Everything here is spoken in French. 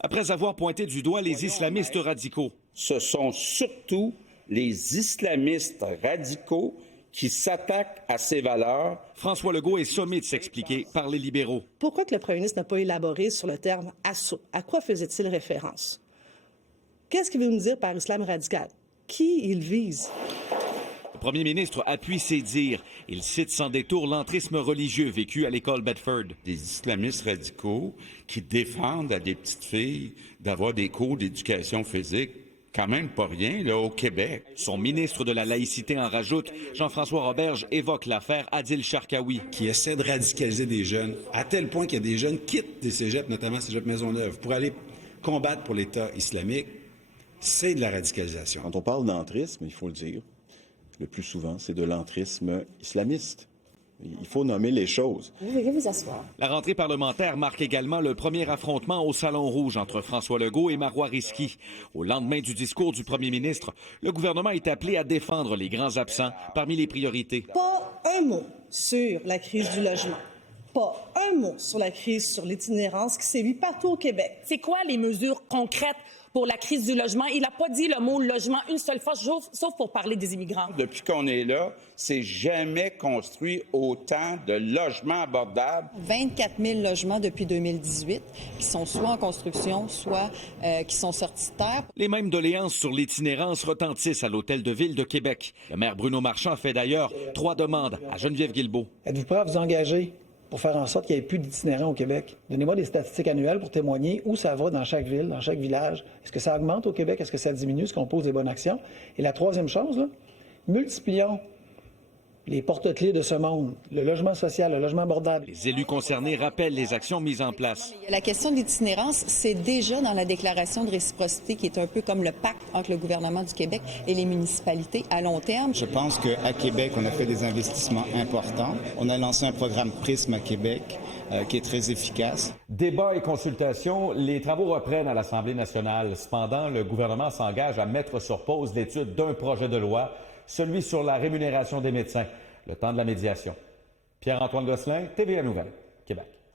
Après avoir pointé du doigt les islamistes radicaux. Ce sont surtout les islamistes radicaux qui s'attaquent à ces valeurs. François Legault est sommé de s'expliquer par les libéraux. Pourquoi que le premier ministre n'a pas élaboré sur le terme « assaut »? À quoi faisait-il référence? Qu'est-ce qu'il veut nous dire par islam radical? Qui il vise? Le premier ministre appuie ses dires. Il cite sans détour l'entrisme religieux vécu à l'école Bedford. Des islamistes radicaux qui défendent à des petites filles d'avoir des cours d'éducation physique. Quand même pas rien, là, au Québec. Son ministre de la laïcité en rajoute. Jean-François Roberge évoque l'affaire Adil Sharkawi. Qui essaie de radicaliser des jeunes, à tel point qu'il y a des jeunes qui quittent des cégeps, notamment Cégep Maisonneuve, pour aller combattre pour l'État islamique. C'est de la radicalisation. Quand on parle d'entrisme, il faut le dire, le plus souvent, c'est de l'entrisme islamiste. Il faut nommer les choses. Veuillez vous asseoir. La rentrée parlementaire marque également le premier affrontement au Salon Rouge entre François Legault et Marois Risky. Au lendemain du discours du premier ministre, le gouvernement est appelé à défendre les grands absents parmi les priorités. Pas un mot sur la crise du logement. Pas un mot sur la crise sur l'itinérance qui sévit partout au Québec. C'est quoi les mesures concrètes pour la crise du logement? Il n'a pas dit le mot logement une seule fois, sauf pour parler des immigrants. Depuis qu'on est là, c'est jamais construit autant de logements abordables. 24 000 logements depuis 2018 qui sont soit en construction, soit qui sont sortis de terre. Les mêmes doléances sur l'itinérance retentissent à l'Hôtel de Ville de Québec. Le maire Bruno Marchand fait d'ailleurs 3 demandes à Geneviève Guilbeault. Êtes-vous prêt à vous engager pour faire en sorte qu'il n'y ait plus d'itinérants au Québec? Donnez-moi des statistiques annuelles pour témoigner où ça va dans chaque ville, dans chaque village. Est-ce que ça augmente au Québec? Est-ce que ça diminue? Est-ce qu'on pose des bonnes actions? Et la troisième chose, là, multiplions les porte-clés de ce monde, le logement social, le logement abordable. Les élus concernés rappellent les actions mises en place. La question de l'itinérance, c'est déjà dans la déclaration de réciprocité qui est un peu comme le pacte entre le gouvernement du Québec et les municipalités à long terme. Je pense qu'à Québec, on a fait des investissements importants. On a lancé un programme Prisme à Québec qui est très efficace. Débat et consultation, les travaux reprennent à l'Assemblée nationale. Cependant, le gouvernement s'engage à mettre sur pause l'étude d'un projet de loi, celui sur la rémunération des médecins, le temps de la médiation. Pierre-Antoine Gosselin, TVA Nouvelles, Québec.